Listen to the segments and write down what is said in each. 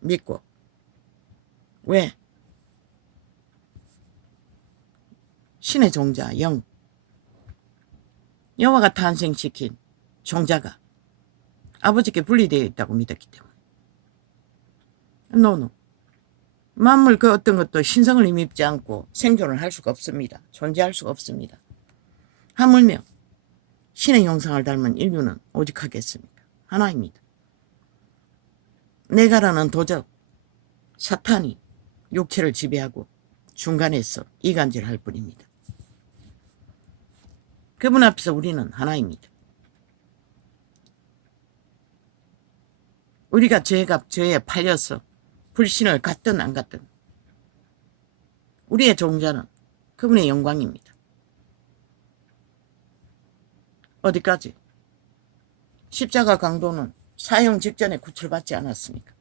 믿고. 왜? 신의 종자 영, 여호와가 탄생시킨 종자가 아버지께 분리되어 있다고 믿었기 때문에. 노노. 만물 그 어떤 것도 신성을 힘입지 않고 생존을 할 수가 없습니다. 존재할 수가 없습니다. 하물며 신의 형상을 닮은 인류는 오직 하겠습니까? 하나입니다. 내가라는 도적 사탄이 육체를 지배하고 중간에서 이간질할 뿐입니다. 그분 앞에서 우리는 하나입니다. 우리가 죄에 팔려서 불신을 갖든 안 갖든 우리의 종자는 그분의 영광입니다. 어디까지? 십자가 강도는 사형 직전에 구출받지 않았습니까?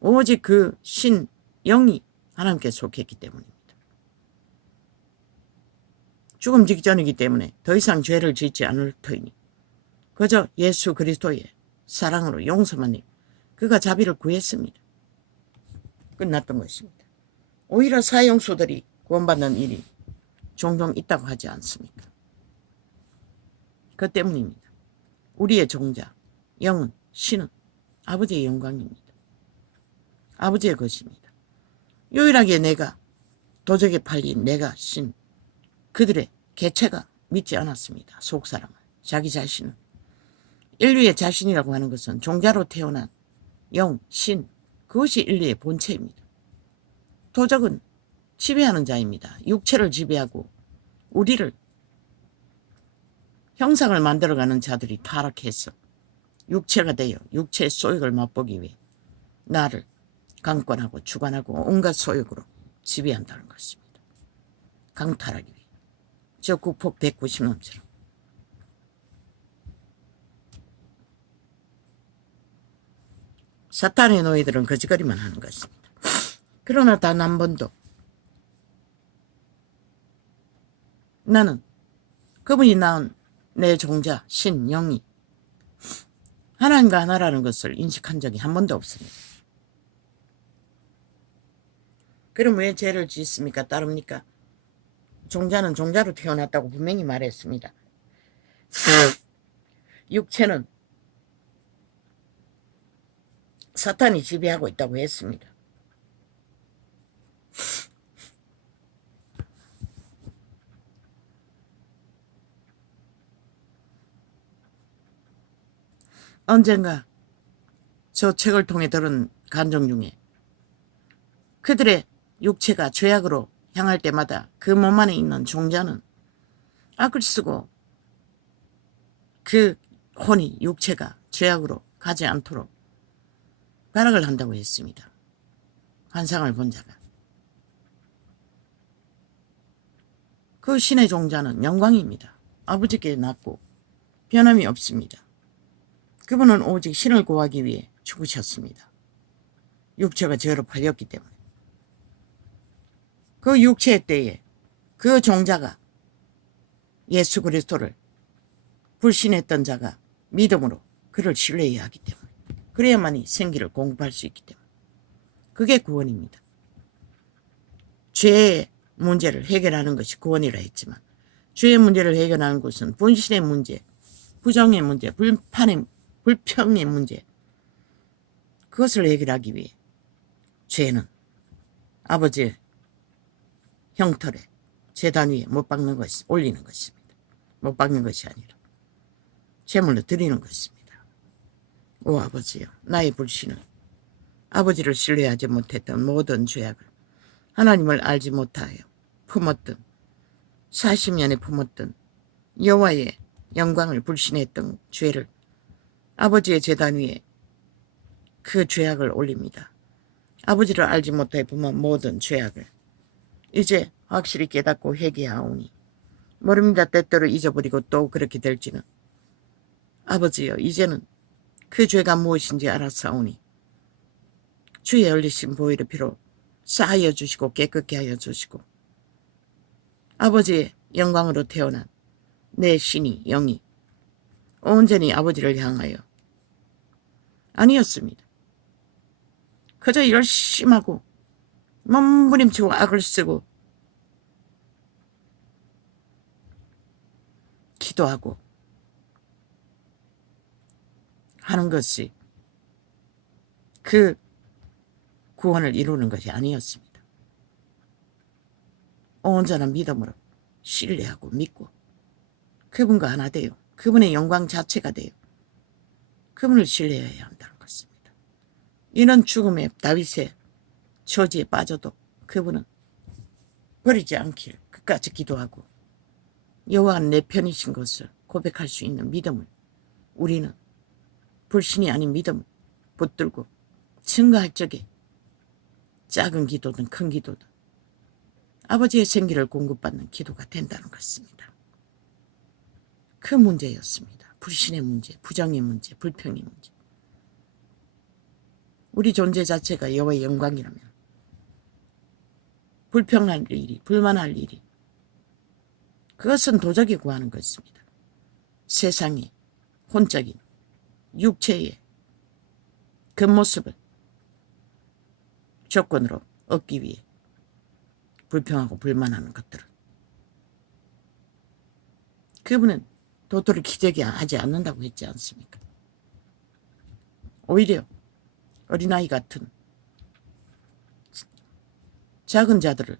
오직 그 신, 영이 하나님께 속했기 때문입니다. 죽음 직전이기 때문에 더 이상 죄를 짓지 않을 터이니 그저 예수 그리스도의 사랑으로 용서만 해 그가 자비를 구했습니다. 끝났던 것입니다. 오히려 사형수들이 구원받는 일이 종종 있다고 하지 않습니까? 그 때문입니다. 우리의 종자, 영은, 신은 아버지의 영광입니다. 아버지의 것입니다. 유일하게 내가 도적에 팔린 내가 신, 그들의 개체가 믿지 않았습니다. 속사람은, 자기 자신은. 인류의 자신이라고 하는 것은 종자로 태어난 영, 신, 그것이 인류의 본체입니다. 도적은 지배하는 자입니다. 육체를 지배하고 우리를 형상을 만들어가는 자들이 타락해서 육체가 되어 육체의 소욕을 맛보기 위해 나를 강권하고 주관하고 온갖 소욕으로 지배한다는 것입니다. 강탈하기 위해. 저 국폭 190넘처럼. 사탄의 노예들은 거짓거리만 하는 것입니다. 그러나 단 한 번도 나는 그분이 낳은 내 종자 신 영이 하나님과 하나라는 것을 인식한 적이 한 번도 없습니다. 그럼 왜 죄를 짓습니까? 따릅니까? 종자는 종자로 태어났다고 분명히 말했습니다. 육체는 사탄이 지배하고 있다고 했습니다. 언젠가 저 책을 통해 들은 간증 중에 그들의 육체가 죄악으로 향할 때마다 그 몸 안에 있는 종자는 악을 쓰고 그 혼이 육체가 죄악으로 가지 않도록 가락을 한다고 했습니다. 환상을 본 자가. 그 신의 종자는 영광입니다. 아버지께 낳고 변함이 없습니다. 그분은 오직 신을 구하기 위해 죽으셨습니다. 육체가 죄로 팔렸기 때문에. 그 육체의 때에 그 종자가 예수 그리스도를 불신했던 자가 믿음으로 그를 신뢰해야 하기 때문에 그래야만이 생기를 공급할 수 있기 때문에 그게 구원입니다. 죄의 문제를 해결하는 것이 구원이라 했지만 죄의 문제를 해결하는 것은 분신의 문제, 부정의 문제, 불평의 문제 그것을 해결하기 위해 죄는 아버지의 형털에 제단 위에 못 박는 것이 올리는 것입니다. 못 박는 것이 아니라 제물로 드리는 것입니다. 오 아버지여, 나의 불신은 아버지를 신뢰하지 못했던 모든 죄악을 하나님을 알지 못하여 품었던 40년에 품었던 여호와의 영광을 불신했던 죄를 아버지의 제단 위에 그 죄악을 올립니다. 아버지를 알지 못하여 품은 모든 죄악을 이제 확실히 깨닫고 회개하오니 모릅니다. 때때로 잊어버리고 또 그렇게 될지는. 아버지여, 이제는 그 죄가 무엇인지 알았사오니 주의 열리신 보혈의 피로 쌓여 주시고 깨끗게 하여 주시고 아버지의 영광으로 태어난 내 신이 영이 온전히 아버지를 향하여 아니었습니다. 그저 열심히 하고 몸부림치고 악을 쓰고 기도하고 하는 것이 그 구원을 이루는 것이 아니었습니다. 온전한 믿음으로 신뢰하고 믿고 그분과 하나 돼요. 그분의 영광 자체가 돼요. 그분을 신뢰해야 한다는 것입니다. 이런 죽음의 다윗의 처지에 빠져도 그분은 버리지 않기를 끝까지 기도하고 여호와가 내 편이신 것을 고백할 수 있는 믿음을 우리는 불신이 아닌 믿음을 붙들고 증거할 적에 작은 기도든 큰 기도든 아버지의 생기를 공급받는 기도가 된다는 것입니다. 그 문제였습니다. 불신의 문제, 부정의 문제, 불평의 문제. 우리 존재 자체가 여호와의 영광이라면 불평할 일이, 불만할 일이 그것은 도적이 구하는 것입니다. 세상의 혼적인 육체의 그 모습을 조건으로 얻기 위해 불평하고 불만하는 것들은 그분은 도토리 기저귀 하지 않는다고 했지 않습니까? 오히려 어린아이 같은 작은 자들을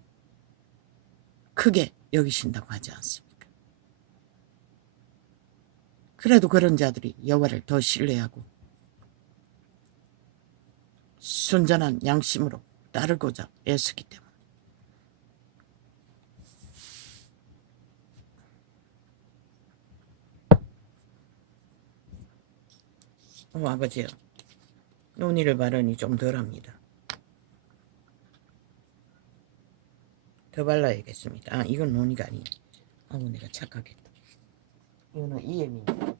크게 여기신다고 하지 않습니까? 그래도 그런 자들이 여호와를 더 신뢰하고 순전한 양심으로 따르고자 애쓰기 때문에 아버지요, 논의를 발언이 좀 덜합니다. 더 발라야겠습니다. 이건 논의가 아니에요. 내가 착각했다. 이거는 EM입니다.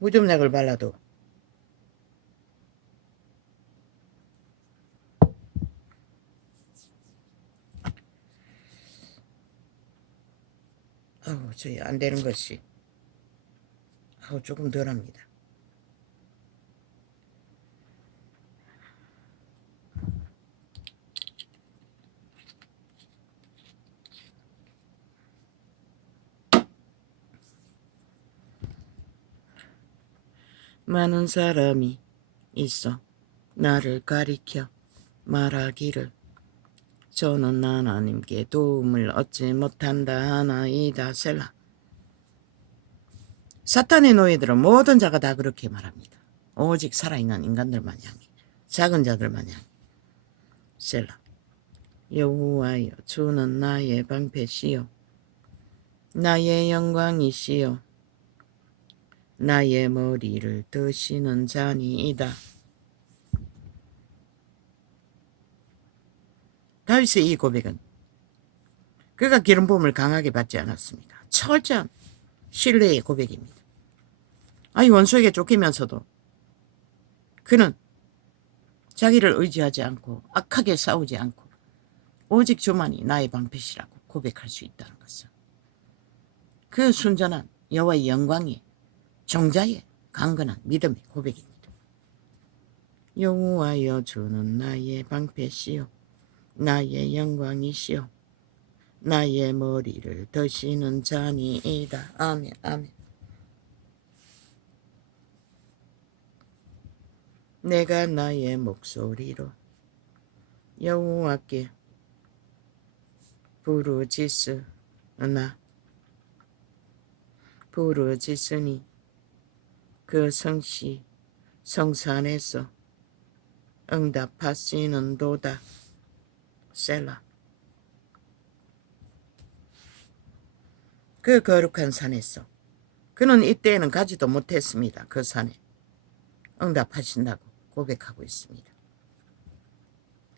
무좀약을 발라도 저희 안 되는 것이 조금 덜합니다. 많은 사람이 있어 나를 가리켜 말하기를 저는 하나님께 도움을 얻지 못한다 하나이다 셀라. 사탄의 노예들은 모든 자가 다 그렇게 말합니다. 오직 살아있는 인간들만 향해 작은 자들만 향해 셀라. 여호와여 주는 나의 방패시요 나의 영광이시요 나의 머리를 드시는 자니이다. 다윗의 이 고백은 그가 기름 부음을 강하게 받지 않았습니다. 철저한 신뢰의 고백입니다. 원수에게 쫓기면서도 그는 자기를 의지하지 않고 악하게 싸우지 않고 오직 주만이 나의 방패시라고 고백할 수 있다는 것은 그 순전한 여호와의 영광이 종자의 강건한 믿음의 고백입니다. 여호와여 주는 나의 방패시요 나의 영광이시요 나의 머리를 드시는 자니이다. 아멘 아멘. 내가 나의 목소리로 여호와께 부르짖으니 그 성산에서 응답하시는도다. 셀라. 그 거룩한 산에서 그는 이때에는 가지도 못했습니다. 그 산에 응답하신다고 고백하고 있습니다.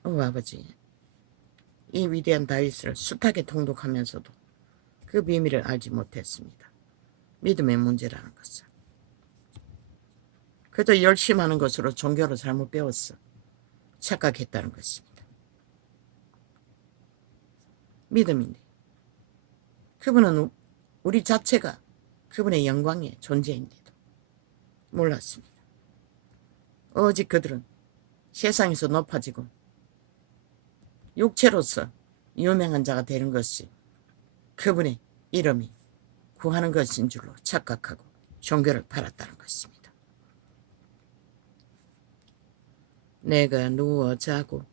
아버지, 이 위대한 다윗을 숱하게 통독하면서도 그 비밀을 알지 못했습니다. 믿음의 문제라는 것을. 그저 열심히 하는 것으로 종교를 잘못 배웠어. 착각했다는 것입니다. 믿음인데 그분은 우리 자체가 그분의 영광의 존재인데도 몰랐습니다. 오직 그들은 세상에서 높아지고 육체로서 유명한 자가 되는 것이 그분의 이름이 구하는 것인 줄로 착각하고 종교를 팔았다는 것입니다. 내가 누워 자고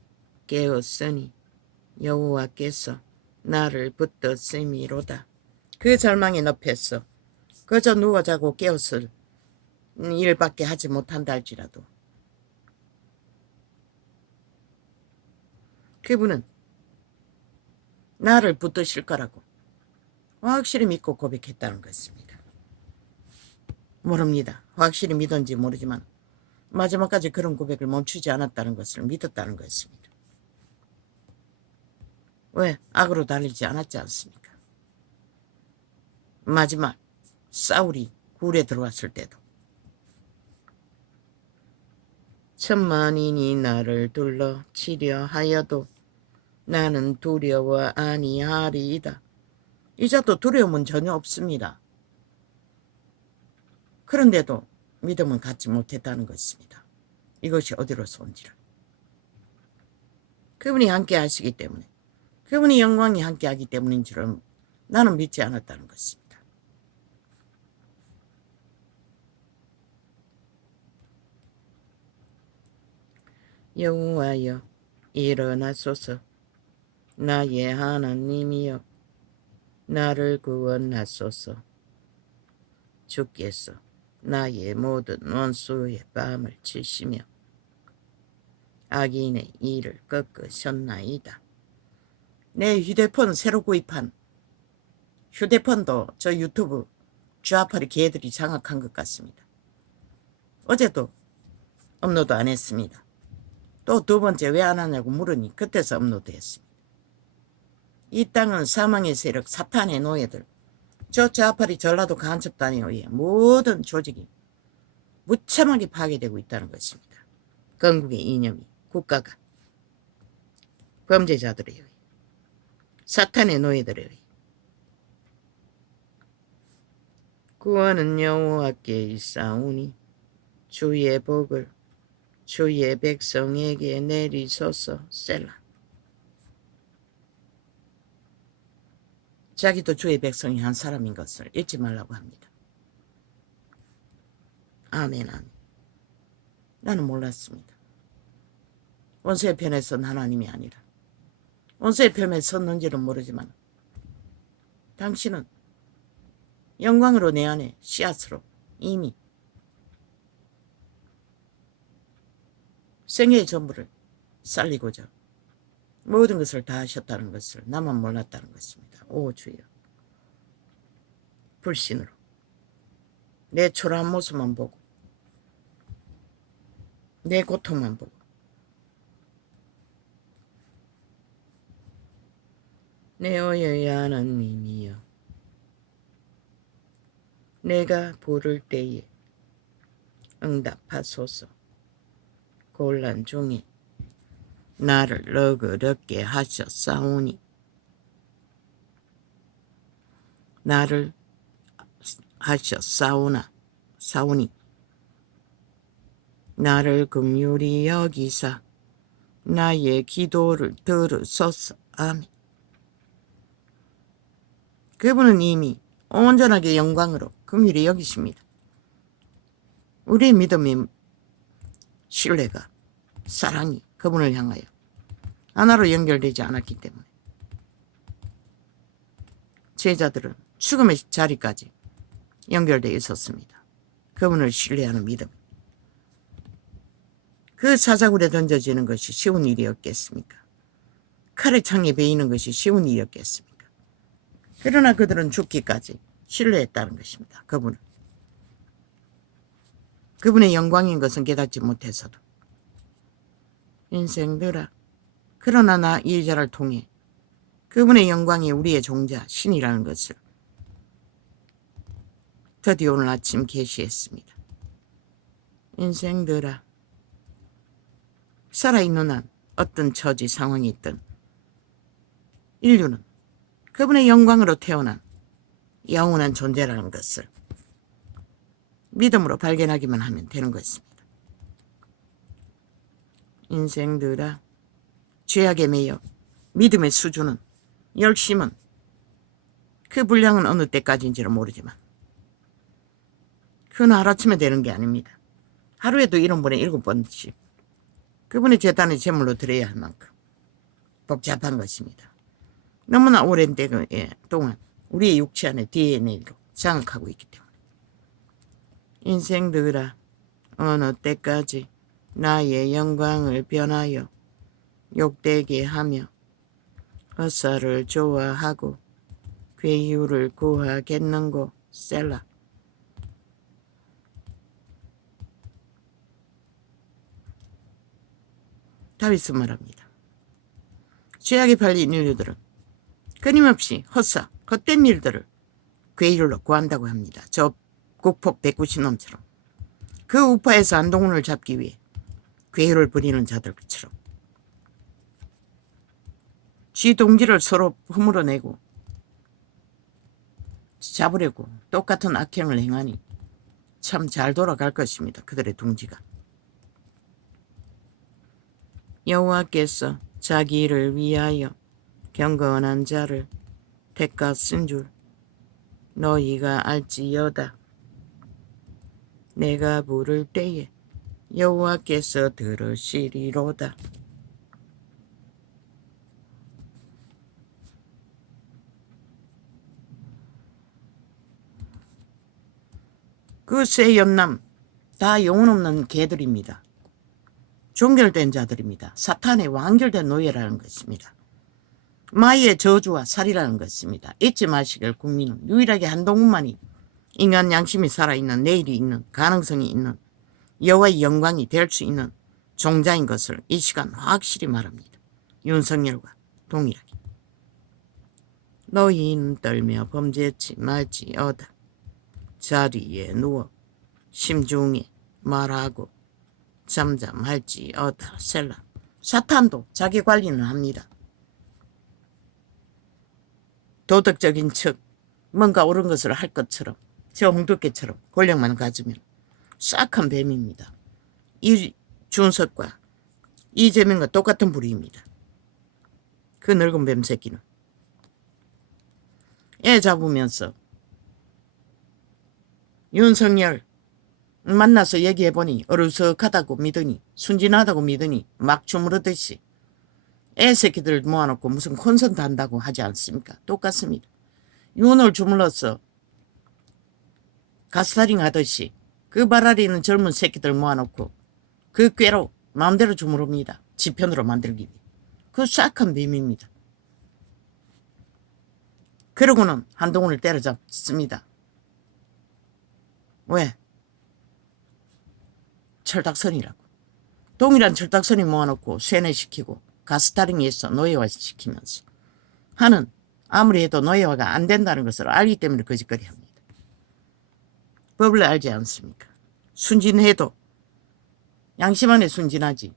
깨었으니 여호와께서 나를 붙드심이로다. 그 절망의 늪에서 그저 누워 자고 깨었을 일밖에 하지 못한다 할지라도 그분은 나를 붙드실 거라고 확실히 믿고 고백했다는 것입니다. 모릅니다. 확실히 믿은지 모르지만 마지막까지 그런 고백을 멈추지 않았다는 것을 믿었다는 것입니다. 왜? 악으로 달리지 않았지 않습니까? 마지막 사울이 굴에 들어왔을 때도 천만인이 나를 둘러 치려 하여도 나는 두려워 아니하리이다. 이자도 두려움은 전혀 없습니다. 그런데도 믿음은 갖지 못했다는 것입니다. 이것이 어디로서 온지를. 그분이 함께 하시기 때문에, 그분이 영광이 함께 하기 때문인 줄은 나는 믿지 않았다는 것입니다. 여호와여 일어나소서. 나의 하나님이여 나를 구원하소서. 주께서 나의 모든 원수의 밤을 치시며 악인의 일을 꺾으셨나이다. 내 휴대폰 새로 구입한 휴대폰도 저 유튜브 좌파리 개들이 장악한 것 같습니다. 어제도 업로드 안 했습니다. 또 두 번째 왜 안 하냐고 물으니 그때서 업로드 했습니다. 이 땅은 사망의 세력, 사탄의 노예들, 저 좌파리 전라도 간첩단에 의해 모든 조직이 무참하게 파괴되고 있다는 것입니다. 건국의 이념이, 국가가 범죄자들에 의해, 사탄의 노예들에 의해. 구원은 여호와께 있사오니 주의 복을 주의 백성에게 내리소서. 셀라. 자기도 주의 백성이 한 사람인 것을 잊지 말라고 합니다. 아멘, 아멘. 나는 몰랐습니다. 원수의 편에 선 하나님이 아니라 원수의 편에 섰는지는 모르지만 당신은 영광으로 내 안에 씨앗으로 이미 생애의 전부를 살리고자 모든 것을 다 하셨다는 것을 나만 몰랐다는 것입니다. 오 주여, 불신으로 내 초라한 모습만 보고 내 고통만 보고 내 어여의 하나님이여 내가 부를 때에 응답하소서. 곤란 중에 나를 너그럽게 하셨사오니 나를 사오니 나를 긍휼히 여기사 나의 기도를 들으소서. 아멘. 그분은 이미 온전하게 영광으로 긍휼히 여기십니다. 우리의 믿음의 신뢰가, 사랑이 그분을 향하여 하나로 연결되지 않았기 때문에 제자들은 죽음의 자리까지 연결되어 있었습니다. 그분을 신뢰하는 믿음. 그 사자굴에 던져지는 것이 쉬운 일이었겠습니까? 칼의 창에 베이는 것이 쉬운 일이었겠습니까? 그러나 그들은 죽기까지 신뢰했다는 것입니다. 그분의 영광인 것은 깨닫지 못해서도. 인생들아, 그러나 나 이 자를 통해 그분의 영광이 우리의 종자 신이라는 것을 드디어 오늘 아침 계시했습니다. 인생들아, 살아있는 한 어떤 처지 상황이 있든 인류는 그분의 영광으로 태어난 영원한 존재라는 것을 믿음으로 발견하기만 하면 되는 것입니다. 인생들아, 죄악에 매여 믿음의 수준은, 열심은, 그 분량은 어느 때까지인지는 모르지만 그건 하루아침에 되는 게 아닙니다. 하루에도 1원분에 7번씩 그분의 재단의 제물로 드려야 할 만큼 복잡한 것입니다. 너무나 오랜 동안 우리의 육체 안에 DNA로 장악하고 있기 때문에. 인생들아, 어느 때까지 나의 영광을 변하여 욕되게 하며 헛살을 좋아하고 괴유를 구하겠는고. 셀라. 다윗은 말합니다. 죄악에 팔린 인류들은 끊임없이 헛사, 헛된 일들을 괴유로 구한다고 합니다. 저 국폭 190놈처럼 그 우파에서 한동훈을 잡기 위해 괴유를 부리는 자들처럼 지 동지를 서로 허물어내고 잡으려고 똑같은 악행을 행하니 참 잘 돌아갈 것입니다. 그들의 동지가. 여호와께서 자기 일을 위하여 경건한 자를 택하 쓴 줄 너희가 알지어다. 내가 부를 때에 여호와께서 들으시리로다. 그 새 연남 다 영혼 없는 개들입니다. 종결된 자들입니다. 사탄의 완결된 노예라는 것입니다. 마귀의 저주와 살이라는 것입니다. 잊지 마시길 국민은 유일하게 한동훈만이 인간 양심이 살아있는, 내일이 있는, 가능성이 있는, 여호와의 영광이 될 수 있는 종자인 것을 이 시간 확실히 말합니다. 윤석열과 동일하게. 너희는 떨며 범죄치 말지어다. 자리에 누워 심중에 말하고 잠잠할지어다. 셀라. 사탄도 자기 관리는 합니다. 도덕적인 척 뭔가 옳은 것을 할 것처럼 저 홍두깨처럼 권력만 가지면 싹한 뱀입니다. 이준석과 이재명과 똑같은 부류입니다. 그 늙은 뱀 새끼는 애 잡으면서 윤석열 만나서 얘기해보니 어리석하다고 믿으니 순진하다고 믿으니 막 주무르듯이 애 새끼들 모아놓고 무슨 콘서트 한다고 하지 않습니까? 똑같습니다. 윤을 주물러서 가스타링 하듯이 그 바라리는 젊은 새끼들 모아놓고 그 꾀로 마음대로 주무릅니다. 지편으로 만들기 위해. 그 싹한 뱀입니다. 그러고는 한동훈을 때려잡습니다. 왜? 철딱선이라고. 동일한 철딱선이 모아놓고 세뇌시키고 가스타링해서 노예화시키면서 하는, 아무리 해도 노예화가 안 된다는 것을 알기 때문에 거짓거리 합니다. 법을 알지 않습니까? 순진해도 양심 안에 순진하지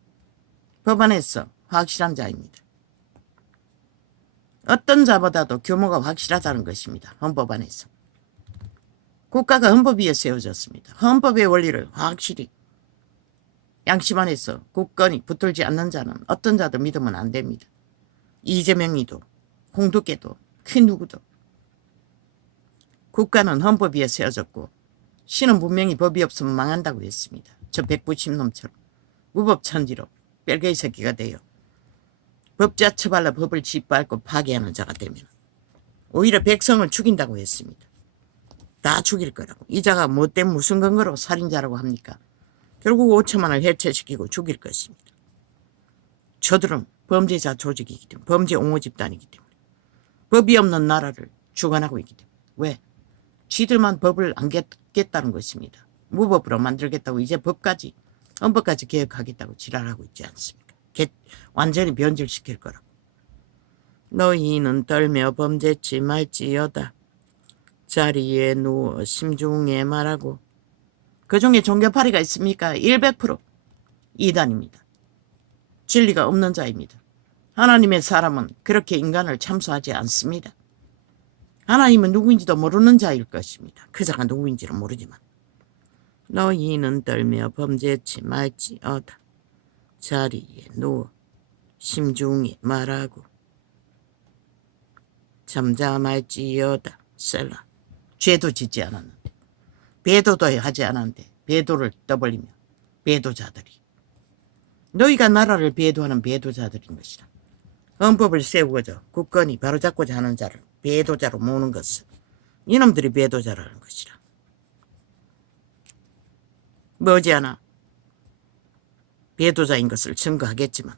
법 안에서 확실한 자입니다. 어떤 자보다도 규모가 확실하다는 것입니다. 헌법 안에서. 국가가 헌법 위에 세워졌습니다. 헌법의 원리를 확실히 양심 안에서 굳건히 붙들지 않는 자는 어떤 자도 믿으면 안 됩니다. 이재명이도 홍두깨도 그 누구도. 국가는 헌법 위에 세워졌고 신은 분명히 법이 없으면 망한다고 했습니다. 저 190놈처럼 무법천지로 뺄개이 새끼가 되어 법자 처발라 법을 짓밟고 파괴하는 자가 되면 오히려 백성을 죽인다고 했습니다. 다 죽일 거라고. 이 자가 뭐 때문에 무슨 근거로 살인자라고 합니까? 결국 5천만을 해체시키고 죽일 것입니다. 저들은 범죄자 조직이기 때문에, 범죄 옹호 집단이기 때문에, 법이 없는 나라를 주관하고 있기 때문에. 왜? 쥐들만 법을 안 겠다는 것입니다. 무법으로 만들겠다고 이제 법까지, 헌법까지 개혁하겠다고 지랄하고 있지 않습니까? 완전히 변질시킬 거라고. 너희는 떨며 범죄치 말지어다. 자리에 누워 심중에 말하고. 그중에 종교파리가 있습니까? 100% 이단입니다. 진리가 없는 자입니다. 하나님의 사람은 그렇게 인간을 참수하지 않습니다. 하나님은 누구인지도 모르는 자일 것입니다. 그 자가 누구인지는 모르지만 너희는 떨며 범죄치 말지어다. 자리에 누워 심중히 말하고 잠잠할지어다. 셀라. 죄도 짓지 않았는데, 배도도 하지 않았는데 배도를 떠벌리며 배도자들이, 너희가 나라를 배도하는 배도자들인 것이라. 헌법을 세우고자 굳건히 바로잡고자 하는 자를 배도자로 모으는 것은 이놈들이 배도자라는 것이라. 머지않아 배도자인 것을 증거하겠지만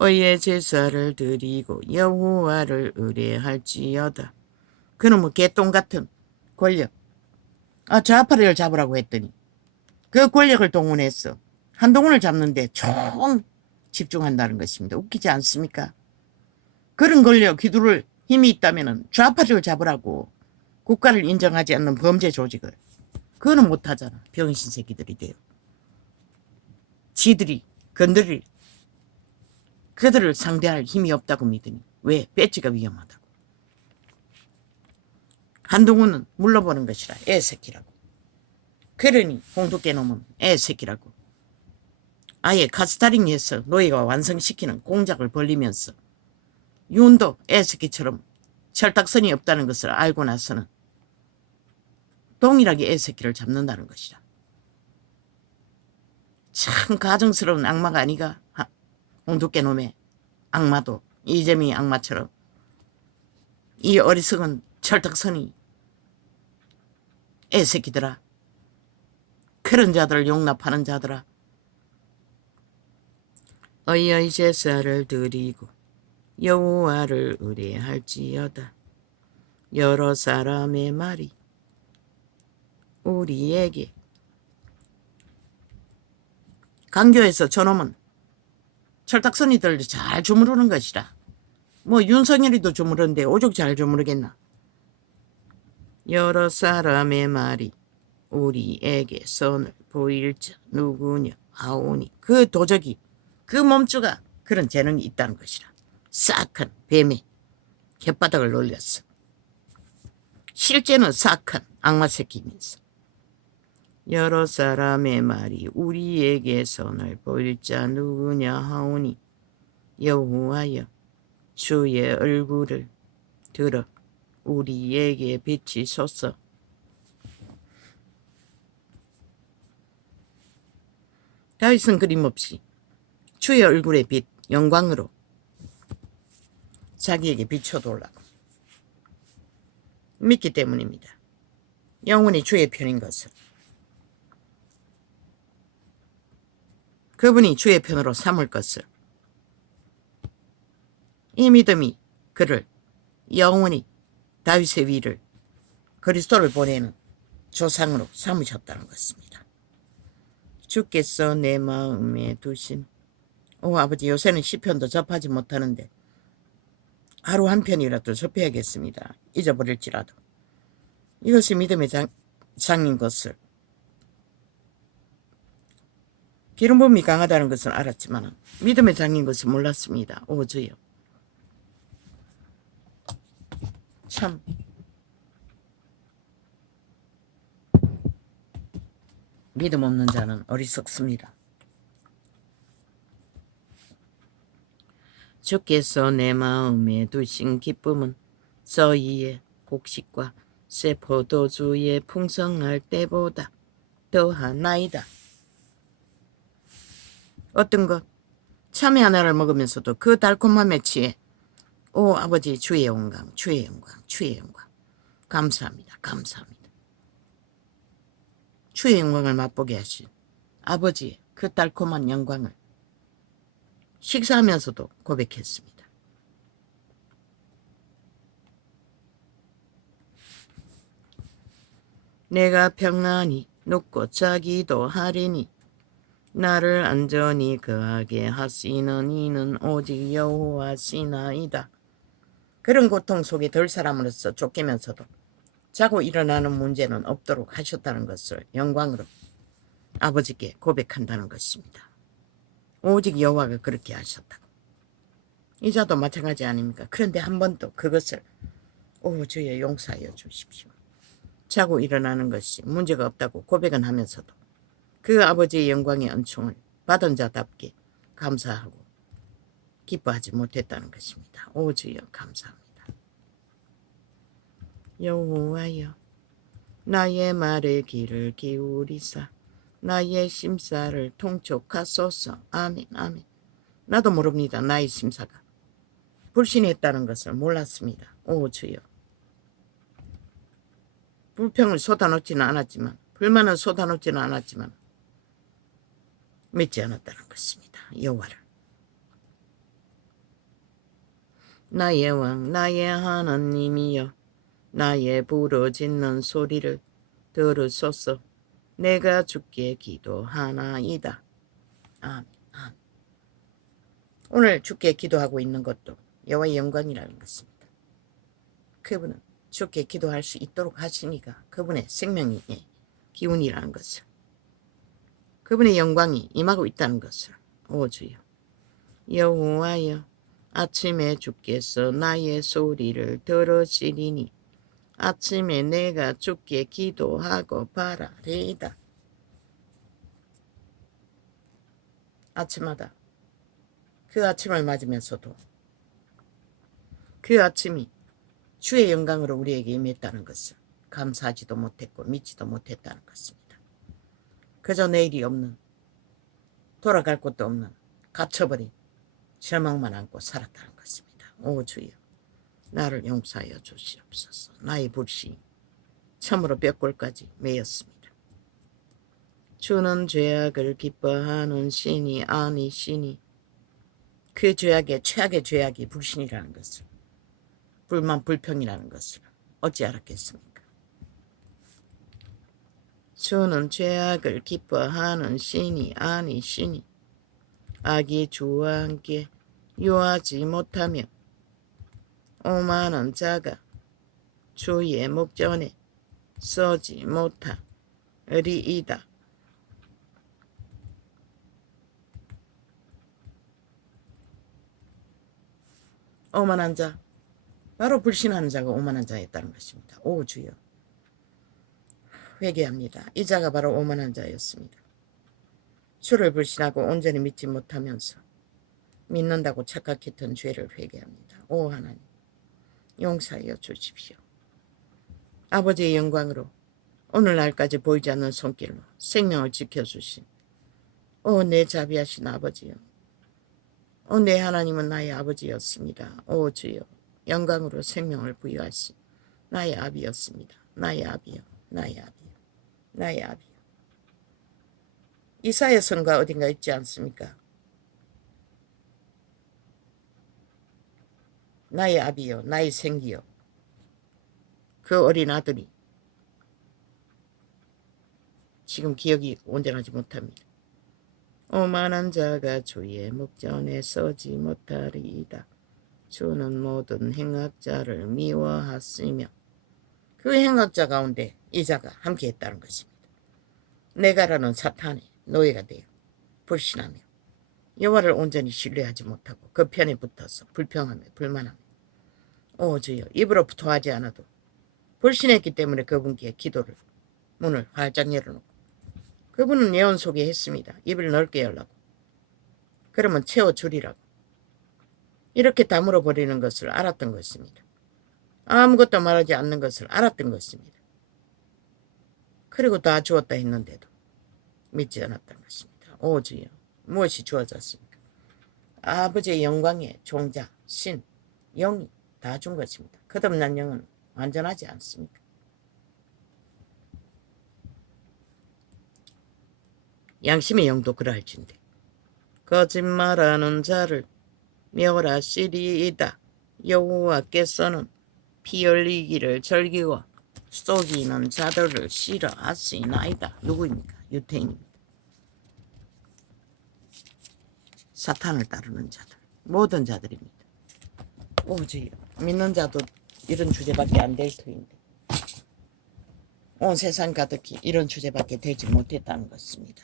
의의 제사를 드리고 여호와를 의뢰할지어다. 그놈의 개똥 같은 권력, 좌파를 잡으라고 했더니 그 권력을 동원했어. 한동훈을 잡는데 총 집중한다는 것입니다. 웃기지 않습니까? 그런 권력, 기두를 힘이 있다면 좌파를 잡으라고 국가를 인정하지 않는 범죄 조직을, 그거는 못하잖아. 병신 새끼들이 돼요. 지들이 건드릴, 그들을 상대할 힘이 없다고 믿으니. 왜? 배지가 위험하다고. 한동훈은 물러보는 것이라. 애새끼라고. 그러니 홍두깨 놈은 애새끼라고. 아예 카스타링해서 노예가 완성시키는 공작을 벌리면서 윤도 애새끼처럼 철딱선이 없다는 것을 알고 나서는 동일하게 애새끼를 잡는다는 것이라. 참 가증스러운 악마가 아니가. 홍두깨 놈의 악마도 이재명이 악마처럼 이 어리석은 철딱선이 애새끼들아. 그런 자들을 용납하는 자들아. 의의 제사를 드리고 여호와를 의뢰할지어다. 여러 사람의 말이 우리에게, 강교에서 저놈은 철딱선이들 잘 주무르는 것이라. 뭐 윤석열이도 주무르는데 오죽 잘 주무르겠나. 여러 사람의 말이 우리에게 선을 보일 자 누구냐 하오니. 그 도적이, 그 몸주가 그런 재능이 있다는 것이라. 싹한 뱀의 혓바닥을 놀렸어. 실제는 싹한 악마 새끼면서. 여러 사람의 말이 우리에게 선을 보일 자 누구냐 하오니 여호와여 주의 얼굴을 들어 우리에게 비치소서. 다윗은 그림없이 주의 얼굴의 빛, 영광으로 자기에게 비춰달라고 믿기 때문입니다. 영원히 주의 편인 것을, 그분이 주의 편으로 삼을 것을, 이 믿음이 그를 영원히 다윗의 위를, 그리스도를 보내는 조상으로 삼으셨다는 것입니다. 주께서 내 마음에 두신, 아버지, 요새는 시편도 접하지 못하는데 하루 한 편이라도 접해야겠습니다. 잊어버릴지라도. 이것이 믿음의 장인 것을, 기름 부음이 강하다는 것은 알았지만 믿음의 장인 것을 몰랐습니다. 오 주여, 참 믿음 없는 자는 어리석습니다. 주께서 내 마음에 두신 기쁨은 저희의 곡식과 새 포도주의 풍성할 때보다 더하나이다. 어떤 것, 참외 하나를 먹으면서도 그 달콤함에 취해 오 아버지, 주의 영광, 주의 영광, 주의 영광, 감사합니다, 감사합니다. 주의 영광을 맛보게 하신 아버지의 그 달콤한 영광을 식사하면서도 고백했습니다. 내가 평안히 눕고 자기도 하리니 나를 안전히 거하게 하시는 이는 오직 여호와시나이다. 그런 고통 속에 덜 사람으로서 쫓기면서도 자고 일어나는 문제는 없도록 하셨다는 것을 영광으로 아버지께 고백한다는 것입니다. 오직 여호와가 그렇게 하셨다고. 이자도 마찬가지 아닙니까? 그런데 한 번도 그것을 오 주여 용서하여 주십시오. 자고 일어나는 것이 문제가 없다고 고백은 하면서도 그 아버지의 영광의 은총을 받은 자답게 감사하고 기뻐하지 못했다는 것입니다. 오 주여 감사합니다. 여호와여 나의 말에 귀를 기울이사 나의 심사를 통촉하소서. 아멘 아멘. 나도 모릅니다. 나의 심사가 불신했다는 것을 몰랐습니다. 오 주여. 불평을 쏟아놓지는 않았지만 불만을 쏟아놓지는 않았지만 믿지 않았다는 것입니다. 여호와를. 나의 왕 나의 하나님이여 나의 부르짖는 소리를 들으소서. 내가 주께 기도하나이다. 아멘. 아멘. 오늘 주께 기도하고 있는 것도 여호와의 영광이라는 것입니다. 그분은 주께 기도할 수 있도록 하시니까 그분의 생명의 기운이라는 것을, 그분의 영광이 임하고 있다는 것을. 오 주여. 여호와여 아침에 주께서 나의 소리를 들으시리니 아침에 내가 주께 기도하고 바라리이다. 아침마다 그 아침을 맞으면서도 그 아침이 주의 영광으로 우리에게 임했다는 것을 감사하지도 못했고 믿지도 못했다는 것입니다. 그저 내일이 없는, 돌아갈 곳도 없는, 갇혀버린 절망만 안고 살았다는 것입니다. 오 주여 나를 용서하여 주시옵소서. 나의 불신이 참으로 뼈골까지 매였습니다. 주는 죄악을 기뻐하는 신이 아니시니 그 죄악의 최악의 죄악이 불신이라는 것을, 불만 불평이라는 것을 어찌 알았겠습니까? 주는 죄악을 기뻐하는 신이 아니시니 악이 주와 함께 유하지 못하며 오만한 자가 주의 목전에 서지 못하리이다. 오만한 자, 바로 불신하는 자가 오만한 자였다는 것입니다. 오 주여 회개합니다. 이 자가 바로 오만한 자였습니다. 주를 불신하고 온전히 믿지 못하면서 믿는다고 착각했던 죄를 회개합니다. 오 하나님 용서하여 주십시오. 아버지의 영광으로 오늘날까지 보이지 않는 손길로 생명을 지켜주신 오 내 자비하신 아버지여, 오 내 하나님은 나의 아버지였습니다. 오 주여 영광으로 생명을 부여하신 나의 아비였습니다. 나의 아비여, 나의 아비여, 나의 아비여. 이사야 선가 어딘가 있지 않습니까? 나의 아비여, 나의 생기여. 그 어린 아들이 지금 기억이 온전하지 못합니다. 오만한 자가 주의 목전에 서지 못하리이다. 주는 모든 행악자를 미워하시며 그 행악자 가운데 이 자가 함께했다는 것입니다. 내가라는 사탄의 노예가 되어 불신하며 여호와를 온전히 신뢰하지 못하고 그 편에 붙어서 불평하며 불만하며 오 주여 입으로 토하지 않아도 불신했기 때문에 그분께 기도를 문을 활짝 열어놓고 그분은 예언 속에 했습니다. 입을 넓게 열라고. 그러면 채워주리라고. 이렇게 다물어 버리는 것을 알았던 것입니다. 아무것도 말하지 않는 것을 알았던 것입니다. 그리고 다 주었다 했는데도 믿지 않았던 것입니다. 오 주여 무엇이 주어졌습니까? 아버지의 영광의 종자, 신, 영이 다 준 것입니다. 거듭난 영은 완전하지 않습니까? 양심의 영도 그러할진대 거짓말하는 자를 멸하시리이다. 여호와께서는 피 흘리기를 즐기고 속이는 자들을 싫어하시나이다. 누구입니까? 유태인입니다. 사탄을 따르는 자들, 모든 자들입니다. 오지 믿는 자도 이런 주제밖에 안 될 터인데 온 세상 가득히 이런 주제밖에 되지 못했다는 것입니다.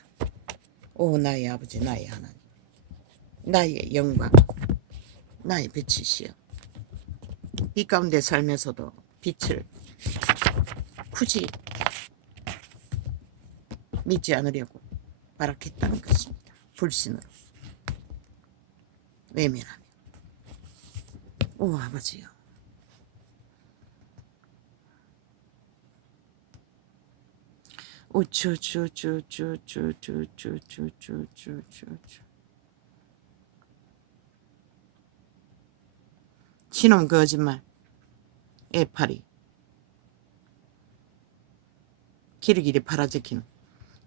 오 나의 아버지, 나의 하나님, 나의 영광, 나의 빛이시여. 이 가운데 살면서도 빛을 굳이 믿지 않으려고 발악했다는 것입니다. 불신으로 외면하며. 오 아버지요, 치놈 거짓말, 애파리, 길이길이 팔아제키는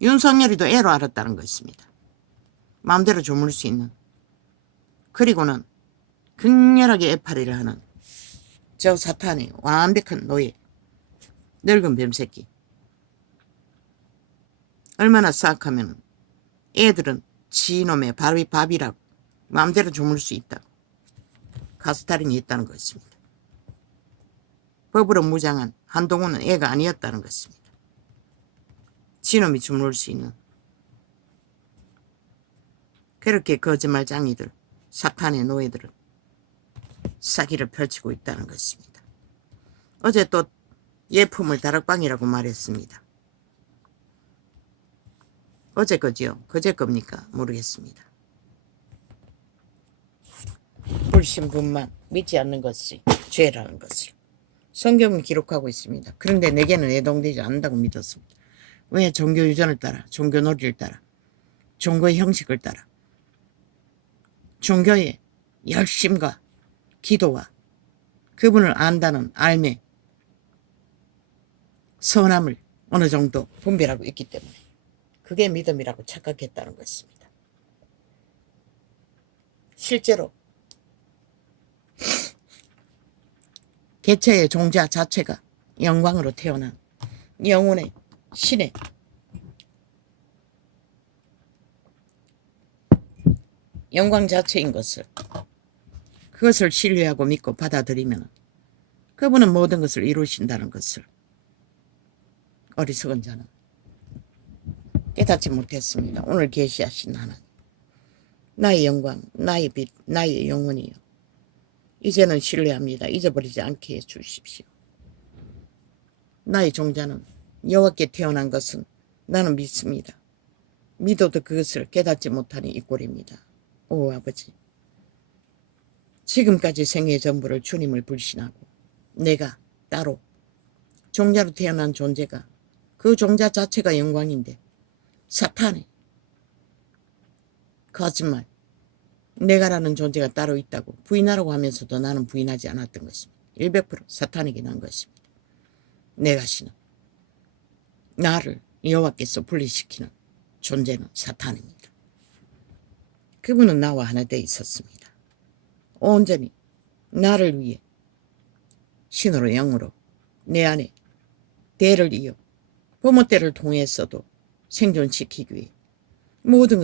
윤석열이도 애로 알았다는 것입니다. 마음대로 조물 수 있는, 그리고는 극렬하게 애파리를 하는 저 사탄의 완벽한 노예, 늙은 뱀새끼. 얼마나 싹하면 애들은 지놈의 밥이라고 마음대로 조물 수 있다고 가스타링이 있다는 것입니다. 법으로 무장한 한동훈은 애가 아니었다는 것입니다. 지놈이 주물 수 있는, 그렇게 거짓말쟁이들, 사탄의 노예들은 사기를 펼치고 있다는 것입니다. 어제 또 예품을 다락방이라고 말했습니다. 어제 거지요? 그제 겁니까? 모르겠습니다. 불신분만 믿지 않는 것이 죄라는 것을 성경은 기록하고 있습니다. 그런데 내게는 애동되지 않는다고 믿었습니다. 왜? 종교 유전을 따라, 종교 놀이를 따라, 종교의 형식을 따라, 종교의 열심과 기도와 그분을 안다는 알매, 선함을 어느 정도 분별하고 있기 때문에 그게 믿음이라고 착각했다는 것입니다. 실제로 개체의 종자 자체가 영광으로 태어난 영혼의 신의 영광 자체인 것을, 그것을 신뢰하고 믿고 받아들이면 그분은 모든 것을 이루신다는 것을 어리석은 자는 깨닫지 못했습니다. 오늘 계시하신 하나님, 나의 영광, 나의 빛, 나의 영혼이요, 이제는 신뢰합니다. 잊어버리지 않게 해주십시오. 나의 종자는 여호와께 태어난 것은 나는 믿습니다. 믿어도 그것을 깨닫지 못하니 이 꼴입니다. 오 아버지, 지금까지 생애 전부를 주님을 불신하고 내가 따로 종자로 태어난 존재가, 그 종자 자체가 영광인데 사탄의 거짓말, 내가라는 존재가 따로 있다고 부인하라고 하면서도 나는 부인하지 않았던 것입니다. 100% 사탄에게 난 것입니다. 내가 신은, 나를 여호와께서 분리시키는 존재는 사탄입니다. 그분은 나와 하나 되어 있었습니다. 온전히 나를 위해 신으로 영으로 내 안에 대를 이어 부모 때를 통해서도 생존시키기 위해 모든